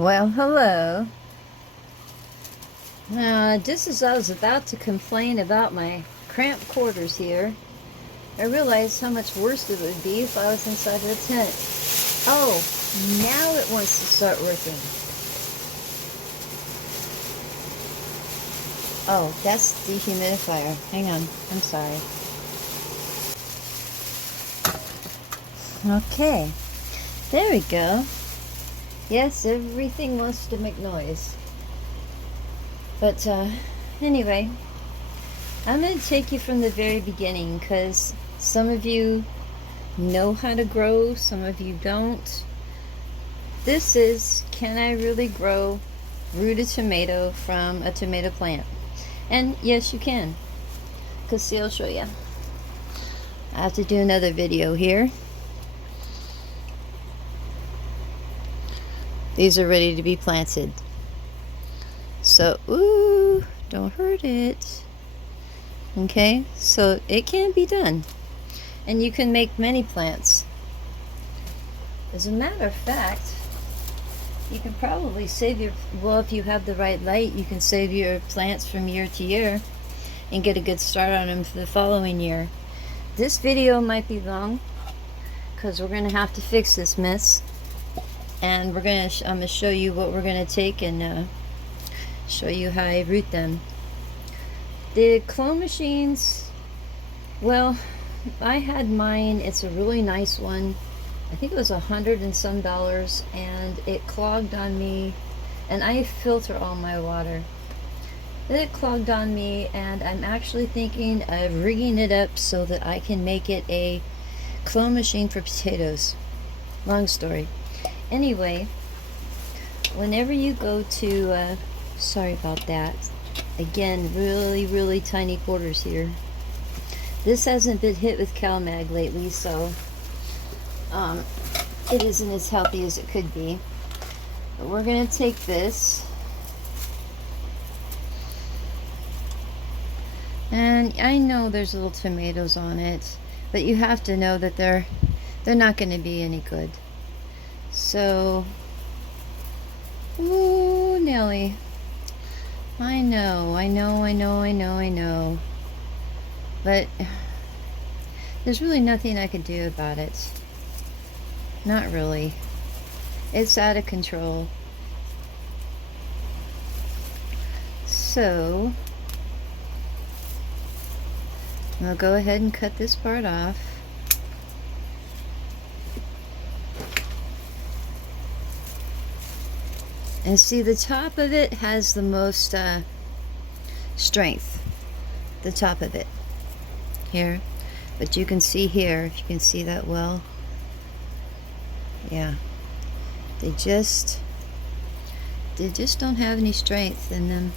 Well, hello. Just as I was about to complain about my cramped quarters here, I realized how much worse it would be if I was inside of a tent. Oh, now it wants to start working. Oh, that's the dehumidifier. Hang on, I'm sorry. Okay, there we go. Yes, everything wants to make noise. But anyway, I'm going to take you from the very beginning because some of you know how to grow, some of you don't. This is, can I really grow rooted tomato from a tomato plant? And yes, you can, because see, I'll show you. I have to do another video here. These are ready to be planted. So, ooh, don't hurt it. Okay, so it can be done. And you can make many plants. As a matter of fact, you can probably save your, well, if you have the right light, you can save your plants from year to year and get a good start on them for the following year. This video might be long because we're going to have to fix this mess. And I'm going to show you what we're going to take and show you how I root them. The clone machines, well, I had mine. It's a really nice one. I think it was $100 and some, and it clogged on me, and I filter all my water. It clogged on me, and I'm actually thinking of rigging it up so that I can make it a clone machine for potatoes. Long story. Anyway, whenever you go to, sorry about that. Again, really tiny quarters here. This hasn't been hit with CalMag lately, so it isn't as healthy as it could be. But we're going to take this. And I know there's little tomatoes on it, but you have to know that they're not going to be any good. So, ooh, Nelly. I know. But there's really nothing I can do about it. Not really. It's out of control. So, I'll go ahead and cut this part off. And see, the top of it has the most strength. The top of it. Here. But you can see here, if you can see that well. Yeah. They just don't have any strength in them.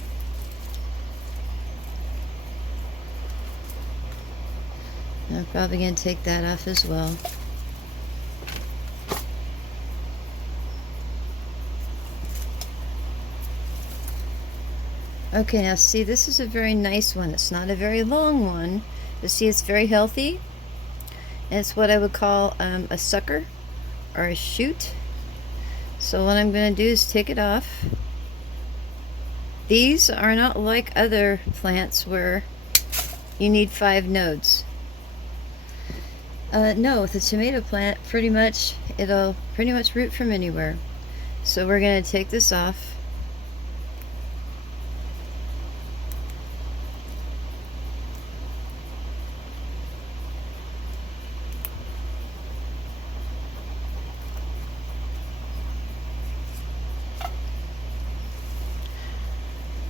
I'm probably going to take that off as well. Okay, now see, this is a very nice one. It's not a very long one, but see, it's very healthy. And it's what I would call a sucker or a shoot. So what I'm going to do is take it off. These are not like other plants where you need 5 nodes. No, with a tomato plant, pretty much it'll root from anywhere. So we're going to take this off.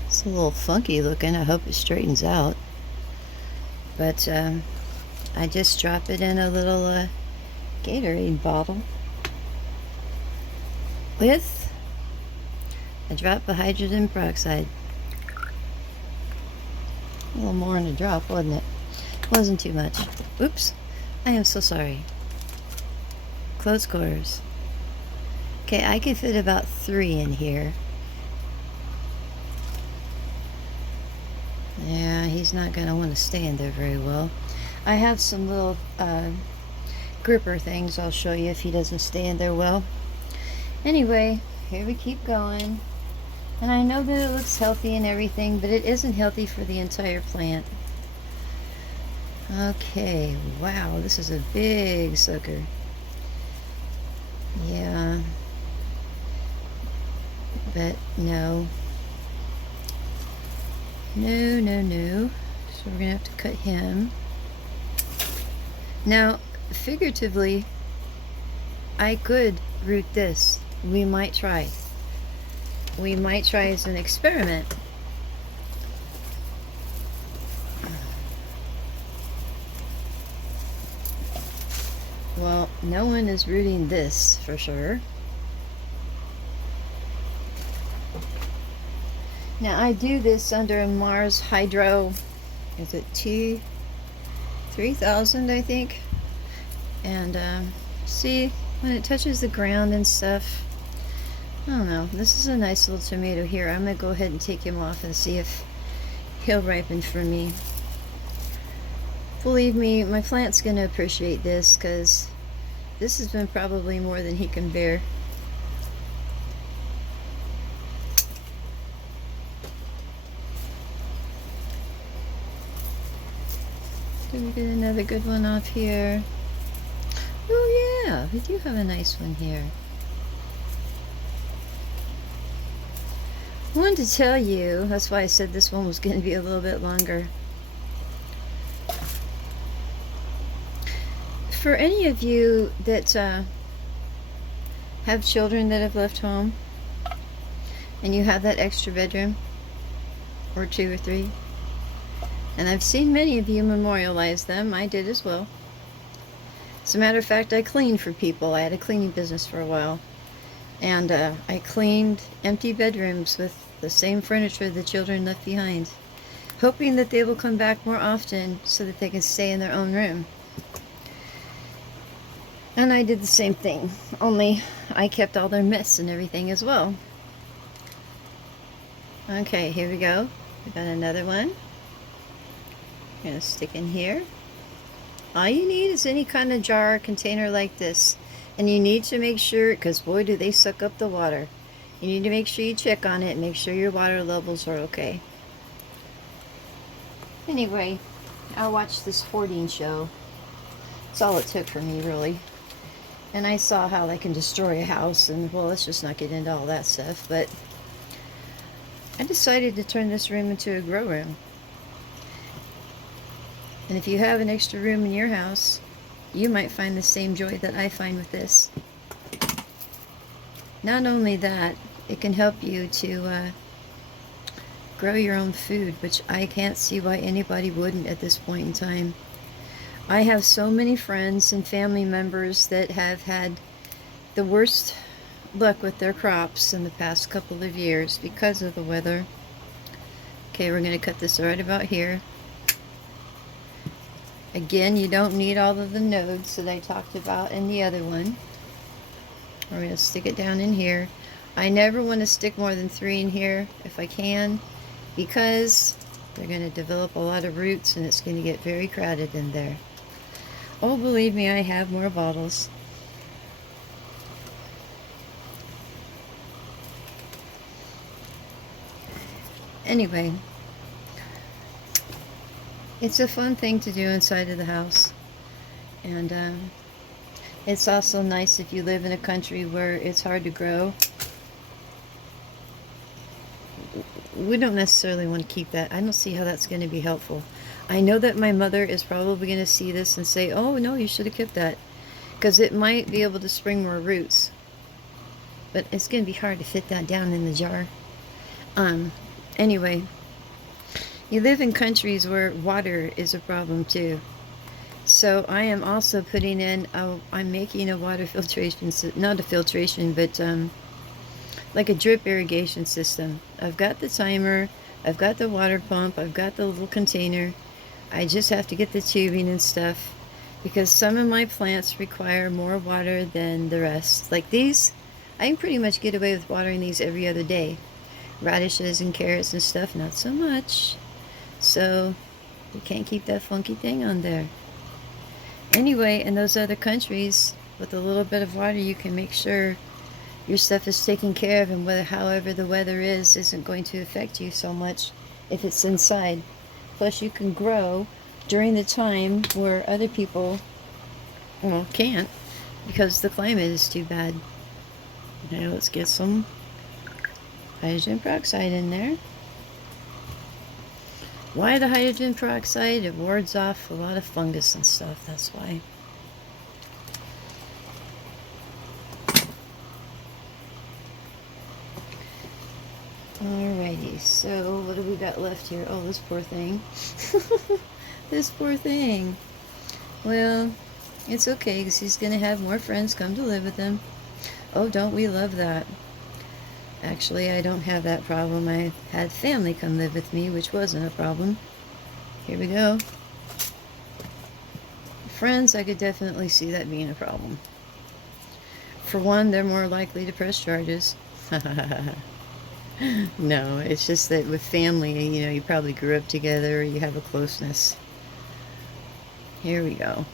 It's a little funky looking. I hope it straightens out. But I just drop it in a little Gatorade bottle with a drop of hydrogen peroxide. A little more in a drop, wasn't it? Wasn't too much. Oops. I am so sorry. Close quarters. Okay, I can fit about 3 in here. Yeah, he's not going to want to stay in there very well. I have some little gripper things I'll show you if he doesn't stay in there well. Anyway, here we keep going. And I know that it looks healthy and everything, but it isn't healthy for the entire plant. Okay, wow, this is a big sucker. Yeah. But no. No, no, no. So we're gonna have to cut him. Now, figuratively, I could root this. We might try. We might try as an experiment. Well, no one is rooting this for sure. Now I do this under a Mars Hydro, is it T3000 I think, and see when it touches the ground and stuff, I don't know, this is a nice little tomato here. I'm gonna go ahead and take him off and see if he'll ripen for me. Believe me, my plant's gonna appreciate this because this has been probably more than he can bear. Did we get another good one off here? Oh yeah, we do have a nice one here. I wanted to tell you, that's why I said this one was going to be a little bit longer. For any of you that have children that have left home, and you have that extra bedroom, or 2 or 3, and I've seen many of you memorialize them, I did as well. As a matter of fact, I cleaned for people. I had a cleaning business for a while. And I cleaned empty bedrooms with the same furniture the children left behind, hoping that they will come back more often so that they can stay in their own room. And I did the same thing, only I kept all their mess and everything as well. Okay, here we go. We got another one. I'm gonna stick in here. All you need is any kind of jar or container like this. And you need to make sure, because boy do they suck up the water. You need to make sure you check on it, make sure your water levels are okay. Anyway, I watched this hoarding show. That's all it took for me, really. And I saw how they can destroy a house, and well, let's just not get into all that stuff. But I decided to turn this room into a grow room. And if you have an extra room in your house, you might find the same joy that I find with this. Not only that, it can help you to grow your own food, which I can't see why anybody wouldn't at this point in time. I have so many friends and family members that have had the worst luck with their crops in the past couple of years because of the weather. Okay, we're going to cut this right about here. Again, you don't need all of the nodes that I talked about in the other one. We're going to stick it down in here. I never want to stick more than 3 in here if I can, because they're going to develop a lot of roots and it's going to get very crowded in there. Oh, believe me, I have more bottles. Anyway, it's a fun thing to do inside of the house, and it's also nice if you live in a country where it's hard to grow. We don't necessarily want to keep that. I don't see how that's going to be helpful. I know that my mother is probably going to see this and say, oh no, you should have kept that, because it might be able to spring more roots, but it's going to be hard to fit that down in the jar. Anyway, you live in countries where water is a problem too. So I am also putting in, I'm making a water filtration, not a filtration, but like a drip irrigation system. I've got the timer, I've got the water pump, I've got the little container. I just have to get the tubing and stuff, because some of my plants require more water than the rest. Like these, I can pretty much get away with watering these every other day. Radishes and carrots and stuff, not so much. So you can't keep that funky thing on there. Anyway, in those other countries, with a little bit of water, you can make sure your stuff is taken care of, and however the weather is isn't going to affect you so much if it's inside. Plus, you can grow during the time where other people, well, can't because the climate is too bad. Now let's get some hydrogen peroxide in there. Why the hydrogen peroxide? It wards off a lot of fungus and stuff, that's why. Alrighty, so what do we got left here? Oh, this poor thing. This poor thing. Well, it's okay because he's going to have more friends come to live with him. Oh, don't we love that? Actually, I don't have that problem. I had family come live with me, which wasn't a problem. Here we go. Friends, I could definitely see that being a problem. For one, they're more likely to press charges. No, it's just that with family, you know, you probably grew up together, or you have a closeness. Here we go.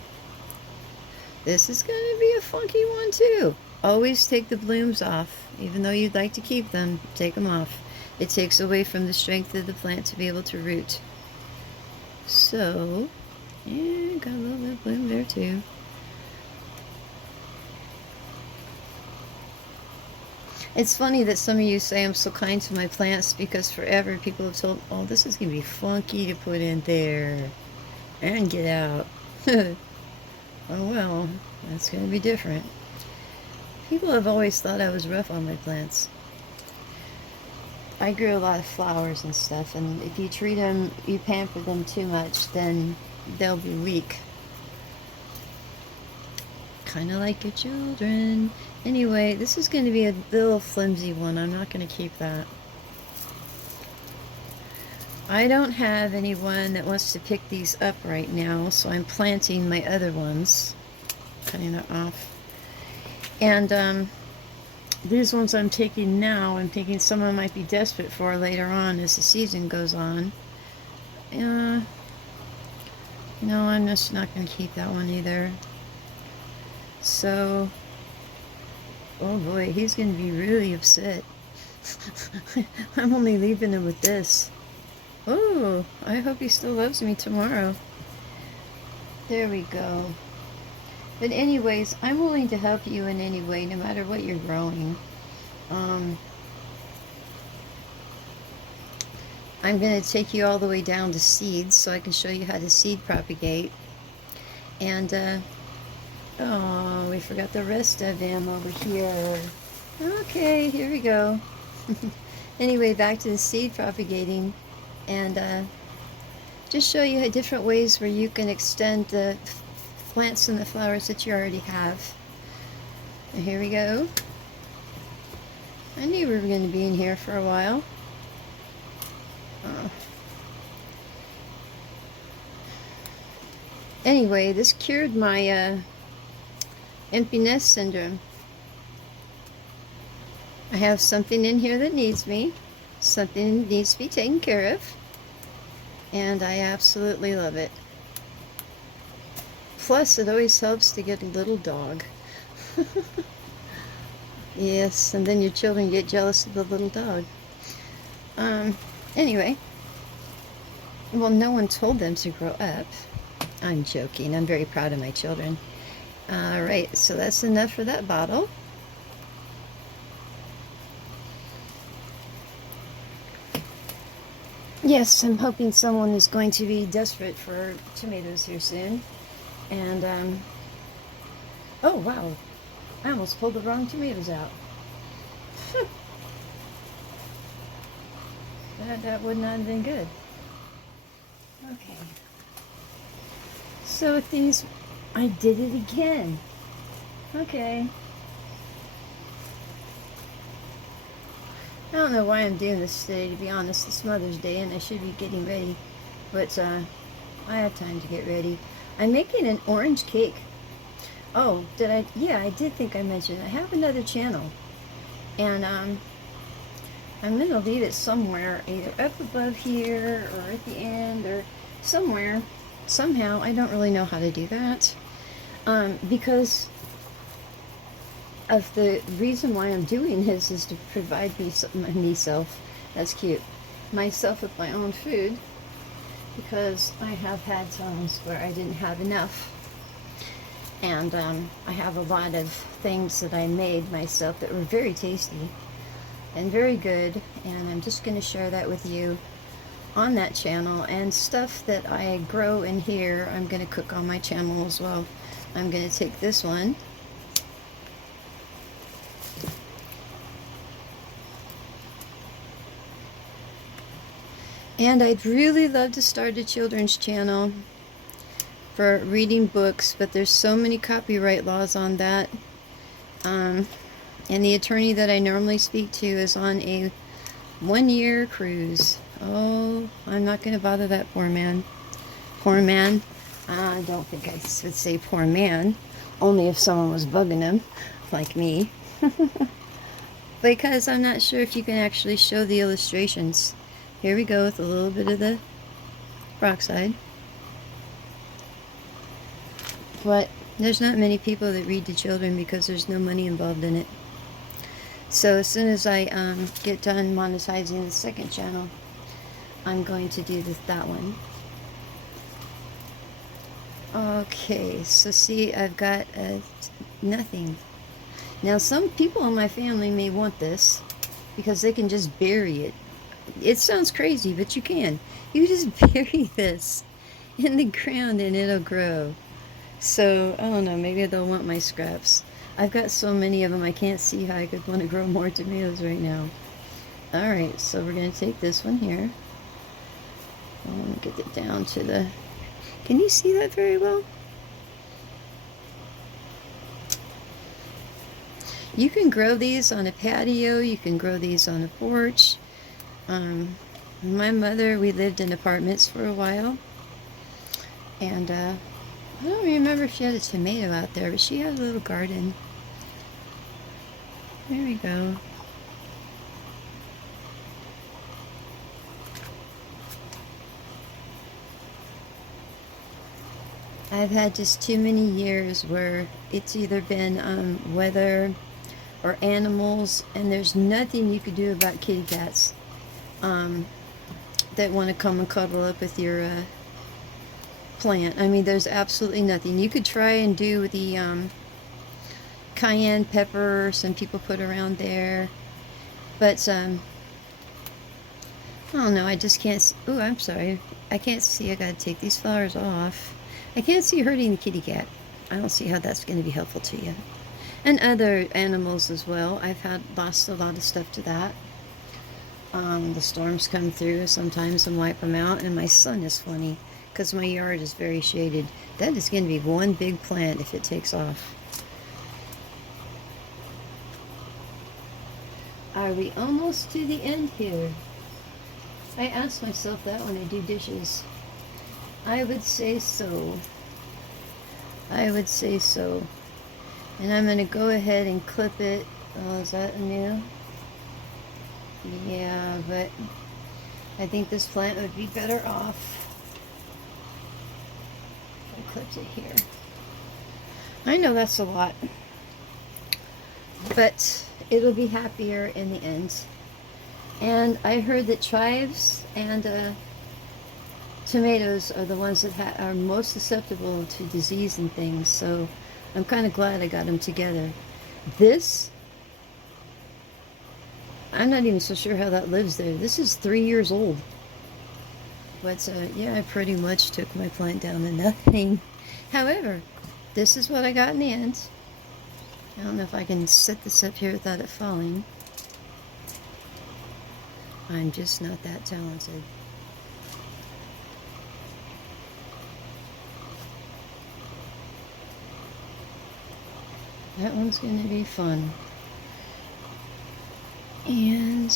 This is going to be a funky one too. Always take the blooms off. Even though you'd like to keep them, take them off. It takes away from the strength of the plant to be able to root. So, yeah, got a little bit of bloom there too. It's funny that some of you say I'm so kind to my plants, because forever people have told, oh, this is going to be funky to put in there and get out. Oh well, that's going to be different. People have always thought I was rough on my plants. I grew a lot of flowers and stuff, and if you treat them, you pamper them too much, then they'll be weak. Kind of like your children. Anyway, this is going to be a little flimsy one. I'm not going to keep that. I don't have anyone that wants to pick these up right now, so I'm planting my other ones. Cutting it off. And these ones I'm taking now, I'm thinking someone might be desperate for later on as the season goes on. No, I'm just not going to keep that one either. So, oh boy, he's going to be really upset. I'm only leaving him with this. Oh, I hope he still loves me tomorrow. There we go. But anyways, I'm willing to help you in any way, no matter what you're growing. I'm going to take you all the way down to seeds so I can show you how to seed propagate. And, oh, we forgot the rest of him over here. Okay, here we go. Anyway, back to the seed propagating. And just show you different ways where you can extend the plants and the flowers that you already have. And here we go. I knew we were going to be in here for a while. Anyway, this cured my empty nest syndrome. I have something in here that needs me. Something that needs to be taken care of. And I absolutely love it. Plus, it always helps to get a little dog. Yes, and then your children get jealous of the little dog. Anyway. Well, no one told them to grow up. I'm joking. I'm very proud of my children. Alright, so that's enough for that bottle. Yes, I'm hoping someone is going to be desperate for tomatoes here soon. And, oh wow, I almost pulled the wrong tomatoes out. That would not have been good. Okay. So with these, I did it again. Okay. I don't know why I'm doing this today, to be honest. It's Mother's Day and I should be getting ready. But, I have time to get ready. I'm making an orange cake. Oh, did I? Yeah, I did think I mentioned I have another channel. And, I'm going to leave it somewhere, either up above here or at the end or somewhere. Somehow, I don't really know how to do that. Because of the reason why I'm doing this is to provide myself, that's cute, myself with my own food, because I have had times where I didn't have enough. And I have a lot of things that I made myself that were very tasty and very good, and I'm just going to share that with you on that channel. And stuff that I grow in here, I'm going to cook on my channel as well. I'm going to take this one. And I'd really love to start a children's channel for reading books, but there's so many copyright laws on that. And the attorney that I normally speak to is on a 1-year cruise. Oh, I'm not going to bother that poor man. Poor man. I don't think I would say poor man, only if someone was bugging him, like me. Because I'm not sure if you can actually show the illustrations. Here we go with a little bit of the peroxide. But there's not many people that read to children because there's no money involved in it. So as soon as I get done monetizing the second channel, I'm going to do that one. Okay, so see, I've got nothing. Now some people in my family may want this because they can just bury it. It sounds crazy, but you can. You just bury this in the ground and it'll grow. So, I don't know, maybe they'll want my scraps. I've got so many of them, I can't see how I could want to grow more tomatoes right now. Alright, so we're going to take this one here. I want to get it down to the... Can you see that very well? You can grow these on a patio, you can grow these on a porch. My mother, we lived in apartments for a while. And, I don't remember if she had a tomato out there, but she had a little garden. There we go. I've had just too many years where it's either been weather or animals, and there's nothing you could do about kitty cats that want to come and cuddle up with your plant. I mean, there's absolutely nothing. You could try and do the cayenne pepper some people put around there, but I don't know, I just can't. Oh, I'm sorry, I can't see. I gotta take these flowers off. I can't see hurting the kitty cat. I don't see how that's going to be helpful to you. And other animals as well. I've lost a lot of stuff to that. The storms come through sometimes and wipe them out, and my sun is funny because my yard is very shaded. That is going to be one big plant if it takes off. Are we almost to the end here? I ask myself that when I do dishes. I would say so. I would say so. And I'm going to go ahead and clip it. Oh, is that new? Yeah, but I think this plant would be better off if I clipped it here. I know that's a lot, but it'll be happier in the end. And I heard that chives and tomatoes are the ones that are most susceptible to disease and things, so I'm kind of glad I got them together. This, I'm not even so sure how that lives there. This is 3 years old. But yeah, I pretty much took my plant down to nothing. However, this is what I got in the end. I don't know if I can set this up here without it falling. I'm just not that talented. That one's going to be fun. And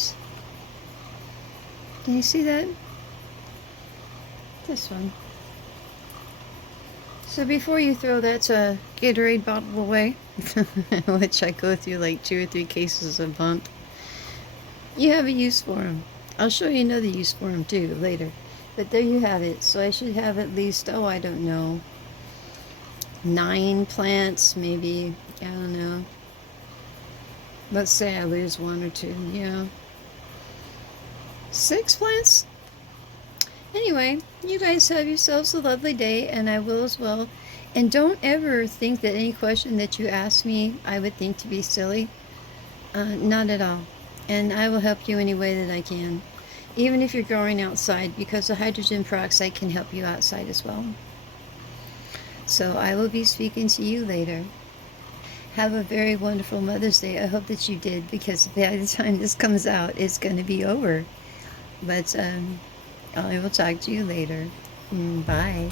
can you see that? This one. So before you throw that Gatorade bottle away, which I go through like 2 or 3 cases a month, you have a use for them. I'll show you another use for them too later. But there you have it. So I should have at least, oh, I don't know, 9 plants, maybe, I don't know. Let's say I lose one or two. Yeah. 6 plants? Anyway, you guys have yourselves a lovely day, and I will as well. And don't ever think that any question that you ask me I would think to be silly. Not at all. And I will help you any way that I can. Even if you're growing outside, because the hydrogen peroxide can help you outside as well. So I will be speaking to you later. Have a very wonderful Mother's Day. I hope that you did, because by the time this comes out, it's going to be over. But I will talk to you later. Bye.